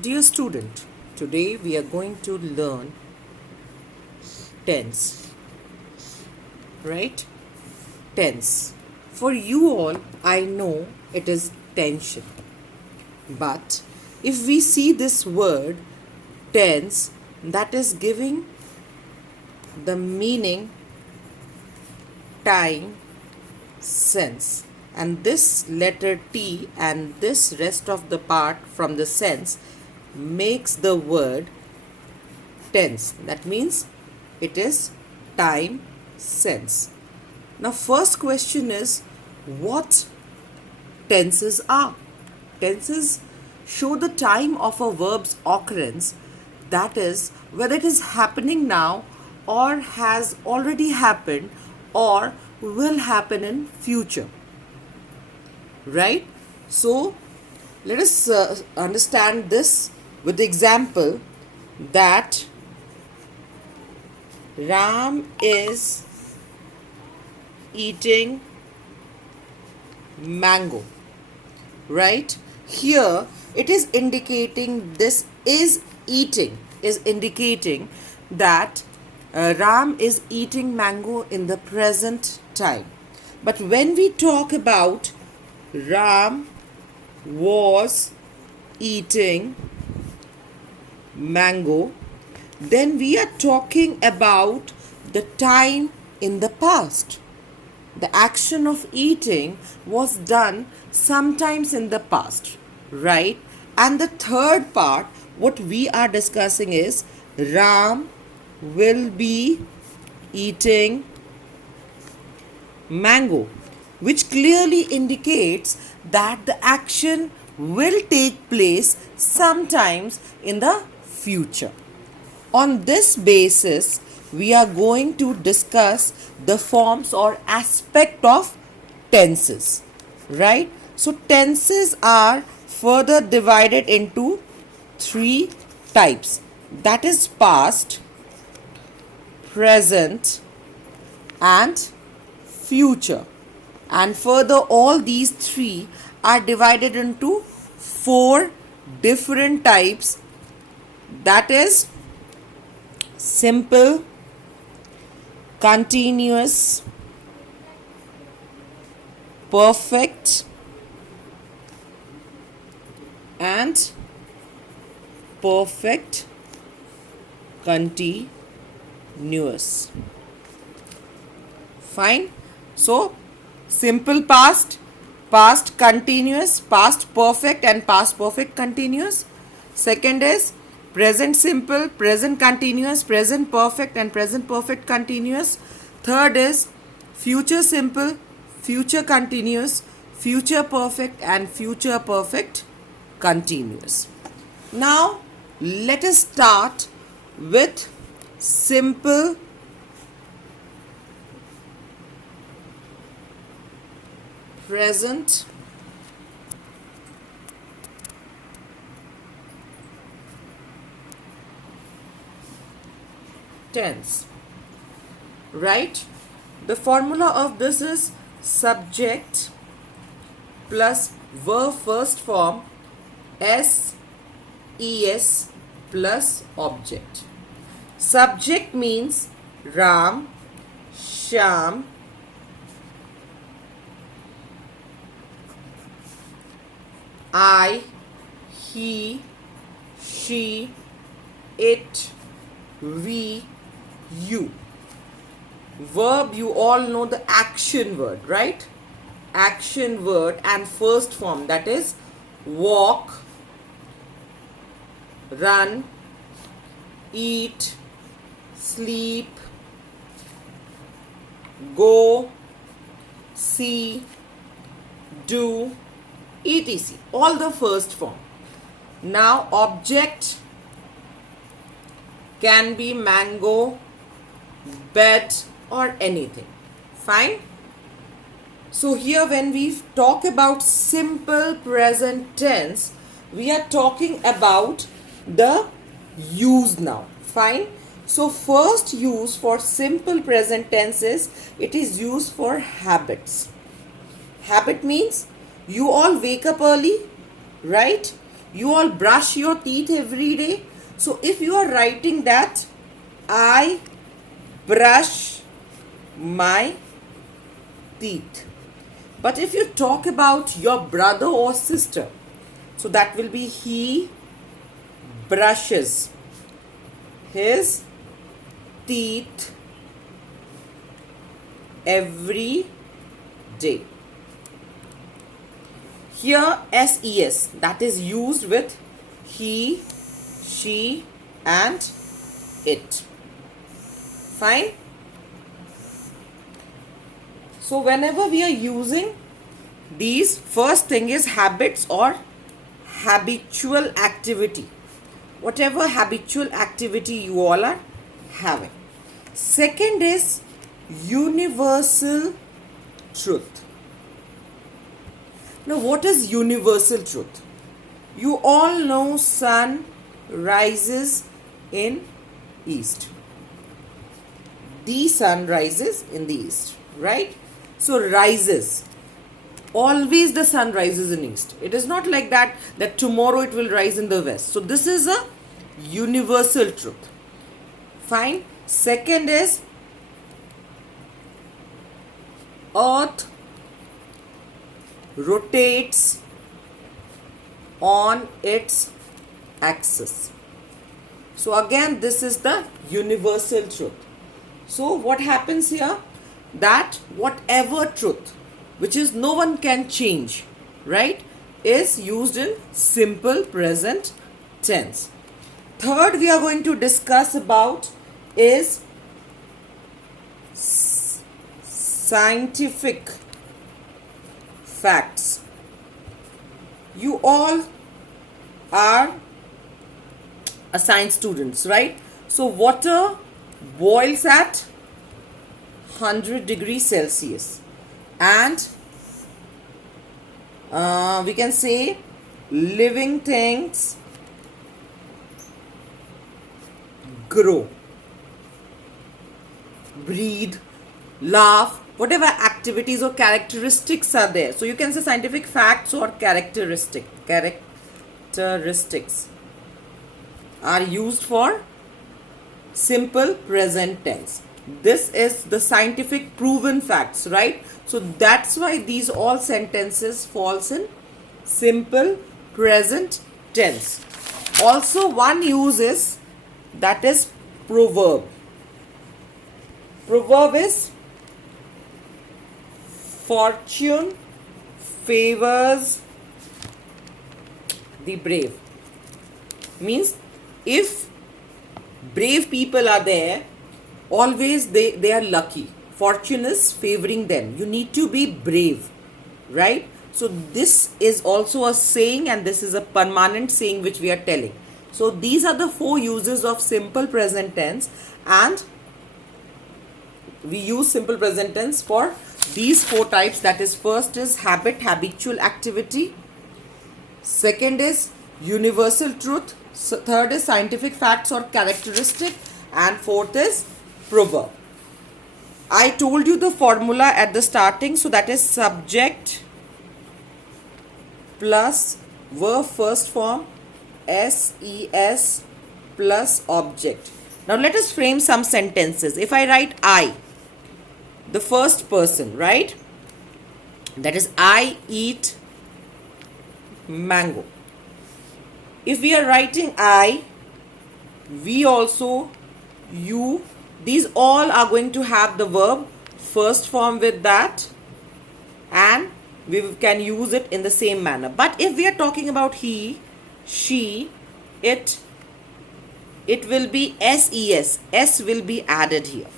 Dear student, today we are going to learn tense, right? Tense. For you all, I know it is tension. But if we see this word tense, that is giving the meaning time, sense. And this letter T and this rest of the part from the sense makes the word tense. That means it is time, sense. Now, first question is what tenses are? Tenses show the time of a verb's occurrence, that is, whether it is happening now or has already happened or will happen in future. Right? So, let us understand this with the example that Ram is eating mango. Right? Here it is indicating this is eating, is indicating that Ram is eating mango in the present time. But when we talk about Ram was eating mango, then we are talking about the time in the past. The action of eating was done sometimes in the past, right? And the third part, what we are discussing is Ram will be eating mango, which clearly indicates that the action will take place sometimes in the future. On this basis, we are going to discuss the forms or aspect of tenses, right? So tenses are further divided into three types, that is past, present and future. And further, all these three are divided into four different types, that is simple, continuous, perfect and perfect continuous. Fine. So simple past, past continuous, past perfect and past perfect continuous. Second is present simple, present continuous, present perfect and present perfect continuous. Third is future simple, future continuous, future perfect and future perfect continuous. Now let us start with simple present tense, right? The formula of this is subject plus verb first form s es plus object. Subject means Ram, Sham, I, he, she, it, we, you. Verb, you all know the action word, right? Action word and first form, that is walk, run, eat, sleep, go, see, do, etc. All the first form. Now object can be mango, bed or anything. Fine. So here when we talk about simple present tense, we are talking about the use now. Fine. So first use for simple present tense is it is used for habits. Habit means you all wake up early, right? You all brush your teeth every day. So if you are writing that, I brush my teeth. But if you talk about your brother or sister, so that will be he brushes his teeth every day. Here SES, that is used with he, she and it. Fine. So whenever we are using these, first thing is habits or habitual activity. Whatever habitual activity you all are having. Second is universal truth. Now what is universal truth? You all know sun rises in east. The sun rises in the east, right? So rises. Always the sun rises in east. It is not like that tomorrow it will rise in the west. So this is a universal truth. Fine. Second is earth rotates on its axis. So again this is the universal truth. So what happens here? That whatever truth which is no one can change, right, is used in simple present tense. Third we are going to discuss about is scientific facts. You all are a science students, right? So water boils at 100 degrees Celsius and we can say living things grow, breathe, laugh, whatever activities or characteristics are there. So you can say scientific facts or characteristics are used for simple present tense. This is the scientific proven facts, right? So that's why these all sentences falls in simple present tense. Also one use is, that is proverb. Proverb is fortune favors the brave. Means if brave people are there, always they are lucky. Fortune is favoring them. You need to be brave, right? So this is also a saying and this is a permanent saying which we are telling. So these are the 4 uses of simple present tense, and we use simple present tense for these 4 types. That is, first is habit, habitual activity. Second is universal truth. Third is scientific facts or characteristic. And fourth is proverb. I told you the formula at the starting. So that is subject plus verb first form SES plus object. Now let us frame some sentences. If I write I, the first person, right? That is, I eat mango. If we are writing I, we also, you, these all are going to have the verb first form with that, and we can use it in the same manner. But if we are talking about he, she, it will be SES. S will be added here,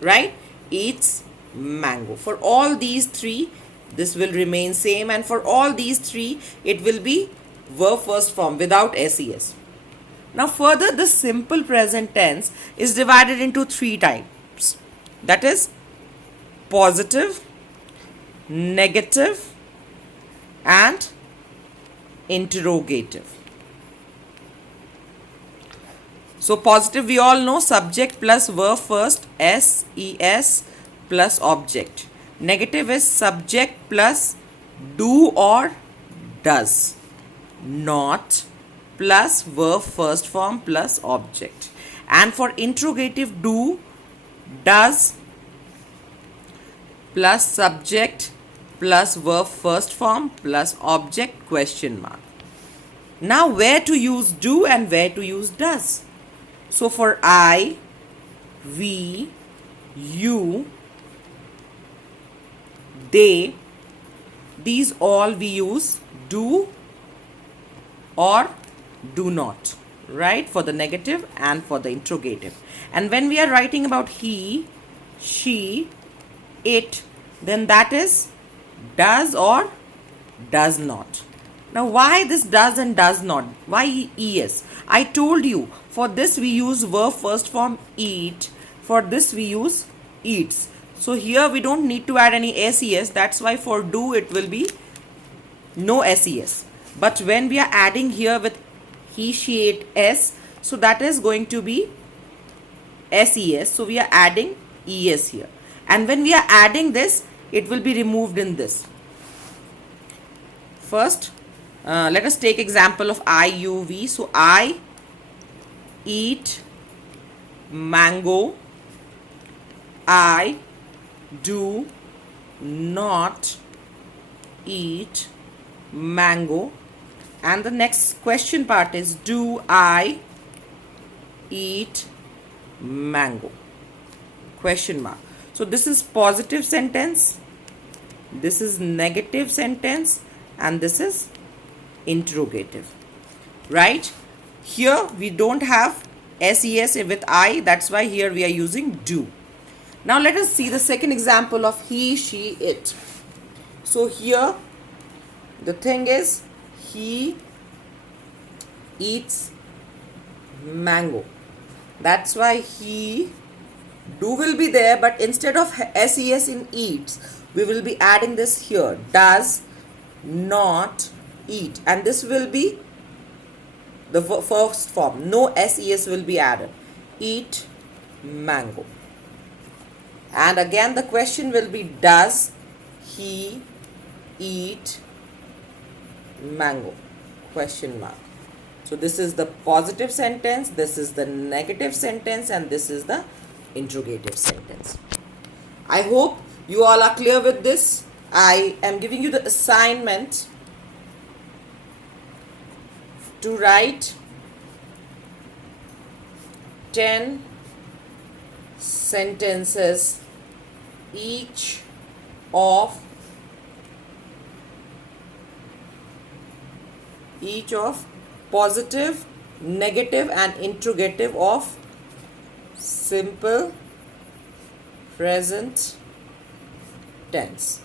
right? Eats mango. For all these 3, this will remain same, and for all these 3, it will be verb first form without SES. Now further, the simple present tense is divided into 3 types. That is positive, negative and interrogative. So positive, we all know, subject plus verb first, SES plus object. Negative is subject plus do or does, not, plus verb first form plus object. And for interrogative, do, does plus subject plus verb first form plus object question mark. Now where to use do and where to use does? So for I, we, you, they, these all we use do or do not, right, for the negative and for the interrogative. And when we are writing about he, she, it, then that is does or does not. Now why this does and does not? Why es? I told you, for this we use verb first form eat, for this we use eats. So here we don't need to add any ses, that's why for do it will be no ses. But when we are adding here with he, she, it, s, so that is going to be ses, so we are adding es here. And when we are adding this, it will be removed in this. First, let us take example of I, you, we. So I eat mango. I do not eat mango. And the next question part is, do I eat mango? Question mark. So this is positive sentence, this is negative sentence, and this is interrogative, right? Here we don't have ses with I, that's why here we are using do. Now let us see the second example of he, she, it. So here the thing is, he eats mango. That's why he, do will be there, but instead of ses in eats, we will be adding this here, does not eat, and this will be the first form, no ses will be added, eat mango. And again the question will be, does he eat mango? Question mark. So this is the positive sentence, this is the negative sentence, and this is the interrogative sentence. I hope you all are clear with this. I am giving you the assignment to write 10 sentences, each of positive, negative, and interrogative of simple present tense.